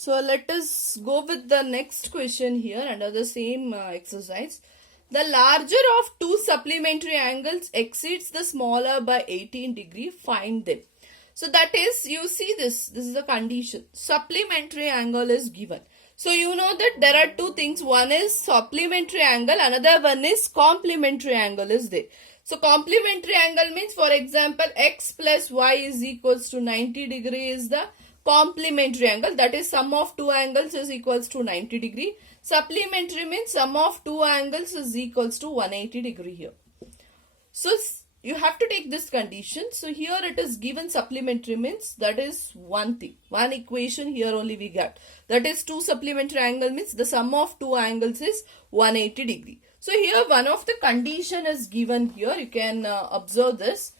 So let us go with the next question here under the same exercise. The larger of two supplementary angles exceeds the smaller by 18 degree. Find them. So that is, you see this is a condition. Supplementary angle is given. So you know that there are two things. One is supplementary angle, another one is complementary angle is there. So complementary angle means, for example, x plus y is equals to 90 degree is the complementary angle, that is sum of two angles is equals to 90 degree. Supplementary means sum of two angles is equals to 180 degree here. So you have to take this condition. So here it is given supplementary means that is one thing, one equation here only we got. That is two supplementary angle means the sum of two angles is 180 degree. So here one of the condition is given here. You can observe this.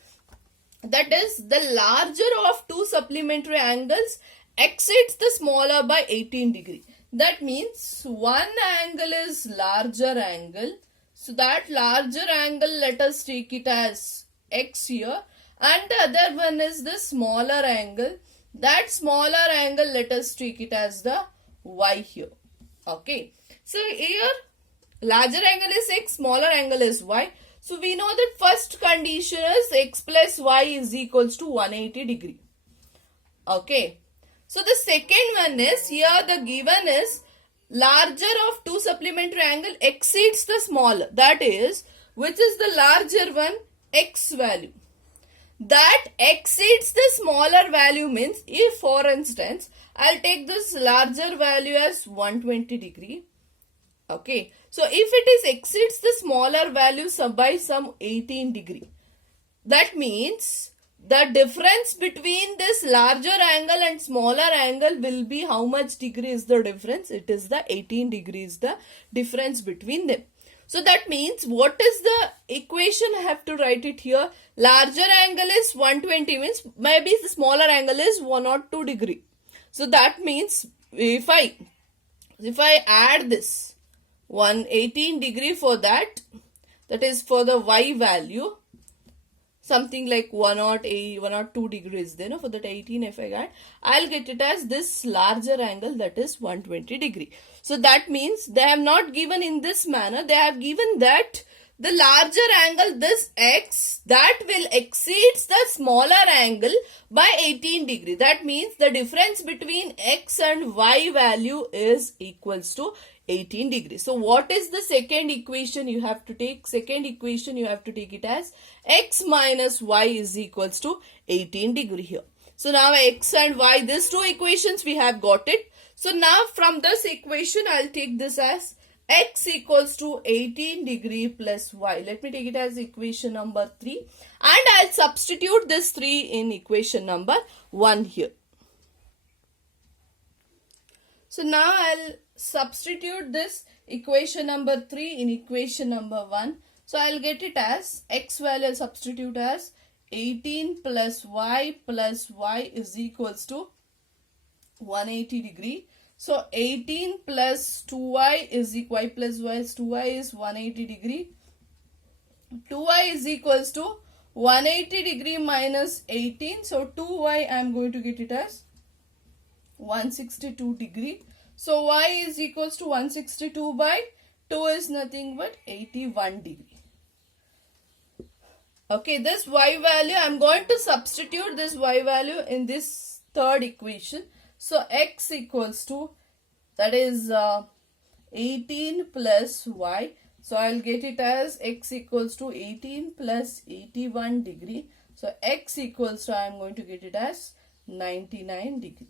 That is, the larger of two supplementary angles exceeds the smaller by 18 degree. That means one angle is larger angle. So that larger angle, let us take it as x here, and the other one is the smaller angle. That smaller angle, let us take it as the y here. Okay. So here larger angle is x, smaller angle is y. So we know that first condition is x plus y is equals to 180 degree. Okay. So the second one is, here the given is larger of two supplementary angle exceeds the smaller. That is, which is the larger one? X value. That exceeds the smaller value means, if for instance, I'll take this larger value as 120 degree. Okay. So if it is exceeds the smaller value by some 18 degree, that means the difference between this larger angle and smaller angle will be how much degree is the difference? It is the 18 degrees the difference between them. So that means, what is the equation? I have to write it here. Larger angle is 120 means maybe the smaller angle is 102 degree. So that means if I add this 118 degree for that is for the y value, something like 102 degrees then, for that 18 if I get, I'll get it as this larger angle, that is 120 degree. So that means they have not given in this manner, they have given that the larger angle, this x, that will exceeds the smaller angle by 18 degree. That means the difference between x and y value is equals to 18 degrees. So what is the second equation you have to take? Second equation you have to take it as x minus y is equals to 18 degree here. So now x and y, these two equations we have got it. So now from this equation I'll take this as x equals to 18 degree plus y. Let me take it as equation number 3, and I'll substitute this 3 in equation number 1 here. So now I'll substitute this equation number 3 in equation number 1. So I'll get it as x value, I'll substitute as 18 plus y is equals to 180 degree. So 18 plus 2y is y plus y is 2y is 180 degree. 2y is equals to 180 degree minus 18. So 2y I am going to get it as 162 degree. So y is equals to 162 by 2 is nothing but 81 degree. Okay, this y value, I am going to substitute this y value in this third equation. So x equals to, that is 18 plus y. So I'll get it as x equals to 18 plus 81 degree. So x equals to, I am going to get it as 99 degree.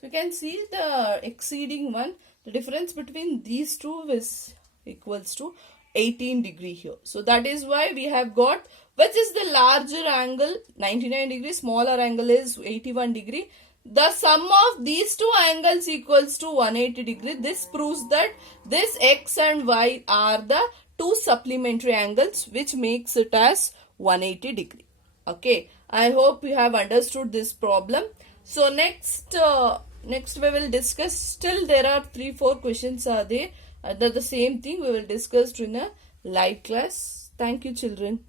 So you can see the exceeding one, the difference between these two is equals to 18 degree here. So that is why we have got, which is the larger angle 99 degree, smaller angle is 81 degree. The sum of these two angles equals to 180 degree. This proves that this x and y are the two supplementary angles, which makes it as 180 degree. Okay, I hope you have understood this problem. So next we will discuss, still there are 3-4 questions are there, the same thing we will discuss in a live class. Thank you children.